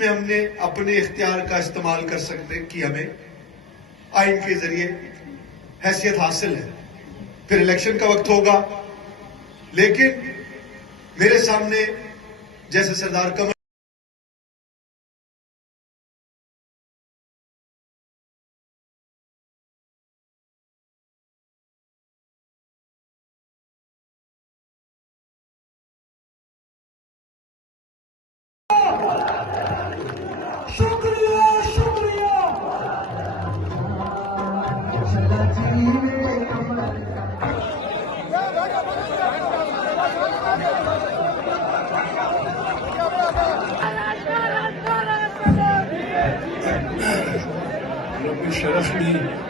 जिसमें हमने अपने इख्तियार का इस्तेमाल कर सकते कि हमें आइन के जरिए हैसियत हासिल है। फिर इलेक्शन का वक्त होगा, लेकिन मेरे सामने जैसे सरदार कमर शुक्रिया शुक्रिया। रब शरफ ली